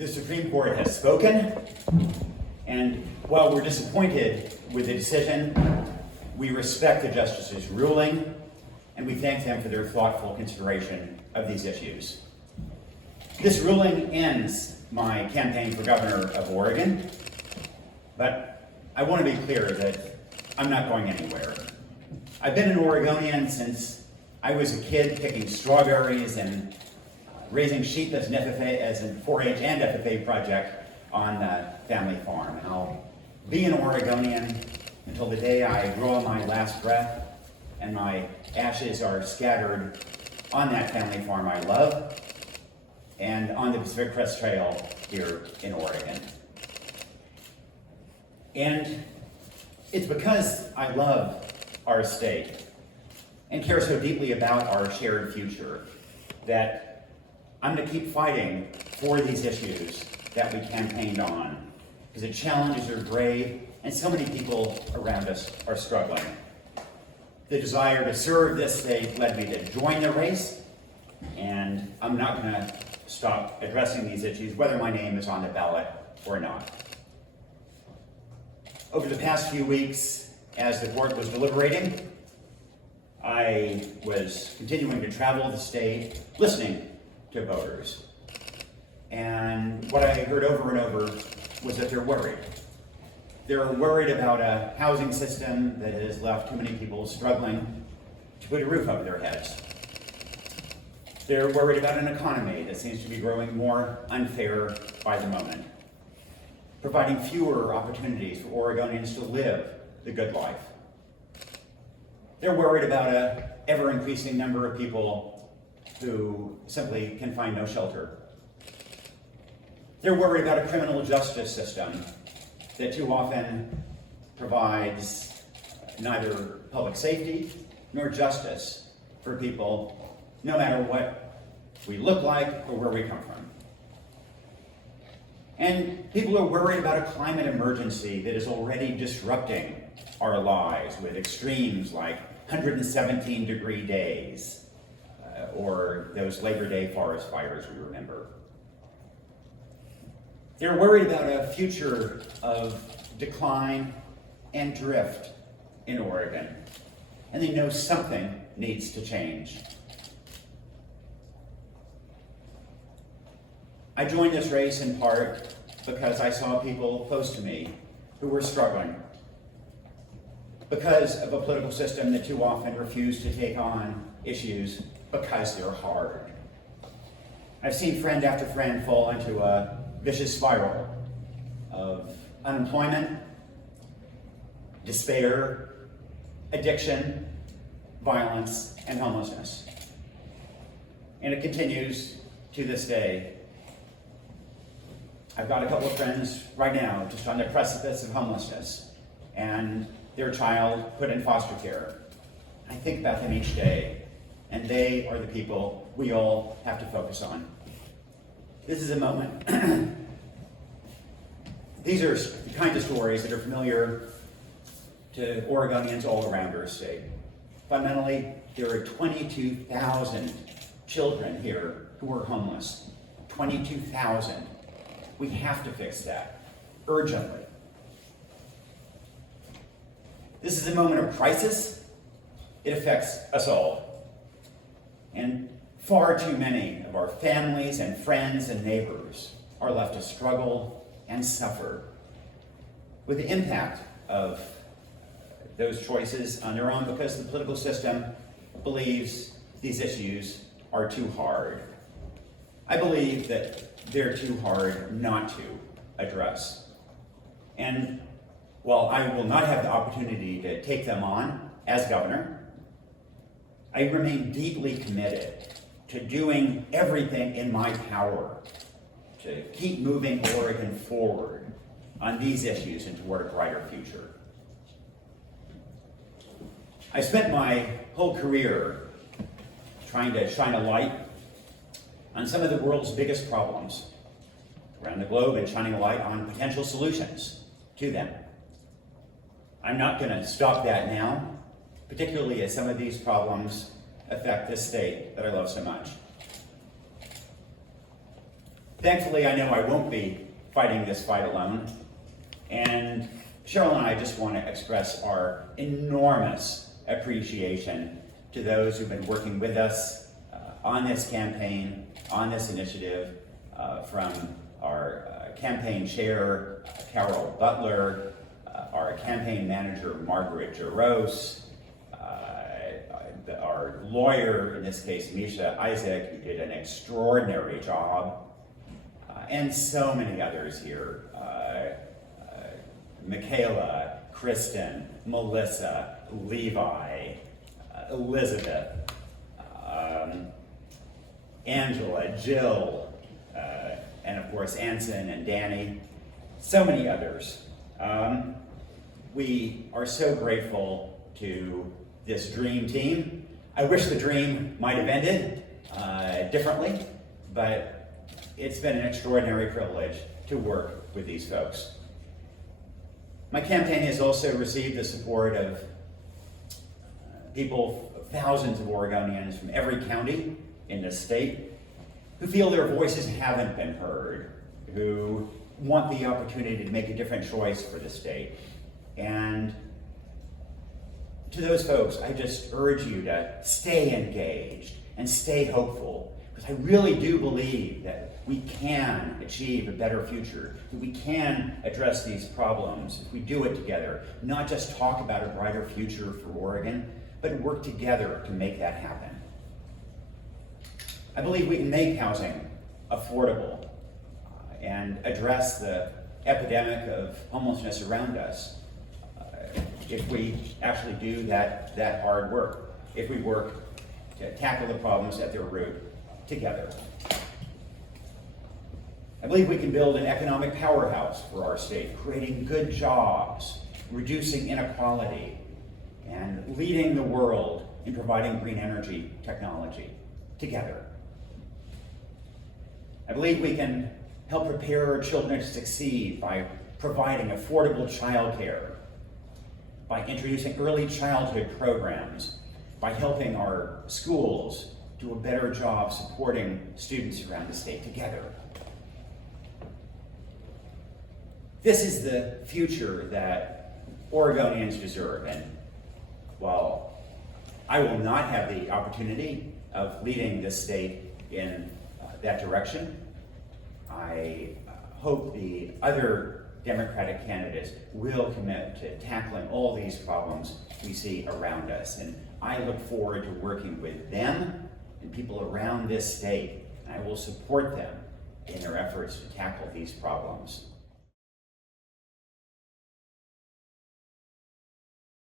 The Supreme Court has spoken, and while we're disappointed with the decision, we respect the justices' ruling, and we thank them for their thoughtful consideration of these issues. This ruling ends my campaign for governor of Oregon, but I want to be clear that I'm not going anywhere. I've been an Oregonian since I was a kid picking strawberries and raising sheep as a 4-H and FFA project on the family farm. And I'll be an Oregonian until the day I draw my last breath and my ashes are scattered on that family farm I love and on the Pacific Crest Trail here in Oregon. And it's because I love our state and care so deeply about our shared future that I'm going to keep fighting for these issues that we campaigned on, because the challenges are grave and so many people around us are struggling. The desire to serve this state led me to join the race, and I'm not going to stop addressing these issues, whether my name is on the ballot or not. Over the past few weeks, as the court was deliberating, I was continuing to travel the state, listening to voters. And what I heard over and over was that they're worried. They're worried about a housing system that has left too many people struggling to put a roof over their heads. They're worried about an economy that seems to be growing more unfair by the moment, providing fewer opportunities for Oregonians to live the good life. They're worried about an ever-increasing number of people who simply can find no shelter. They're worried about a criminal justice system that too often provides neither public safety nor justice for people, no matter what we look like or where we come from. And people are worried about a climate emergency that is already disrupting our lives with extremes like 117-degree days, or those Labor Day forest fires we remember. They're worried about a future of decline and drift in Oregon, and they know something needs to change. I joined this race in part because I saw people close to me who were struggling because of a political system that too often refused to take on issues because they're hard. I've seen friend after friend fall into a vicious spiral of unemployment, despair, addiction, violence, and homelessness. And it continues to this day. I've got a couple of friends right now just on the precipice of homelessness and their child put in foster care. I think about them each day, and they are the people we all have to focus on. This is a moment. These are the kinds of stories that are familiar to Oregonians all around our state. Fundamentally, there are 22,000 children here who are homeless. 22,000. We have to fix that, urgently. This is a moment of crisis. It affects us all. And far too many of our families and friends and neighbors are left to struggle and suffer with the impact of those choices on their own because the political system believes these issues are too hard. I believe that they're too hard not to address. And while I will not have the opportunity to take them on as governor, I remain deeply committed to doing everything in my power to keep moving Oregon forward on these issues and toward a brighter future. I spent my whole career trying to shine a light on some of the world's biggest problems around the globe and shining a light on potential solutions to them. I'm not going to stop that now, particularly as some of these problems affect this state that I love so much. Thankfully, I know I won't be fighting this fight alone. And Cheryl and I just want to express our enormous appreciation to those who've been working with us on this campaign, on this initiative, from our campaign chair, Carol Butler, our campaign manager, Margaret Jaros, our lawyer, in this case, Misha Isaac, who did an extraordinary job, and so many others here. Michaela, Kristen, Melissa, Levi, Elizabeth, Angela, Jill, and of course Anson and Danny, so many others. We are so grateful to this dream team. I wish the dream might have ended differently, but it's been an extraordinary privilege to work with these folks. My campaign has also received the support of people, thousands of Oregonians from every county in the state, who feel their voices haven't been heard, who want the opportunity to make a different choice for the state. And to those folks, I just urge you to stay engaged and stay hopeful, because I really do believe that we can achieve a better future, that we can address these problems if we do it together, not just talk about a brighter future for Oregon, but work together to make that happen. I believe we can make housing affordable and address the epidemic of homelessness around us if we actually do that hard work, if we work to tackle the problems at their root together. I believe we can build an economic powerhouse for our state, creating good jobs, reducing inequality, and leading the world in providing green energy technology together. I believe we can help prepare our children to succeed by providing affordable childcare, by introducing early childhood programs, by helping our schools do a better job supporting students around the state together. This is the future that Oregonians deserve, and while I will not have the opportunity of leading this state in that direction, I hope the other Democratic candidates will commit to tackling all these problems we see around us. And I look forward to working with them and people around this state, and I will support them in their efforts to tackle these problems.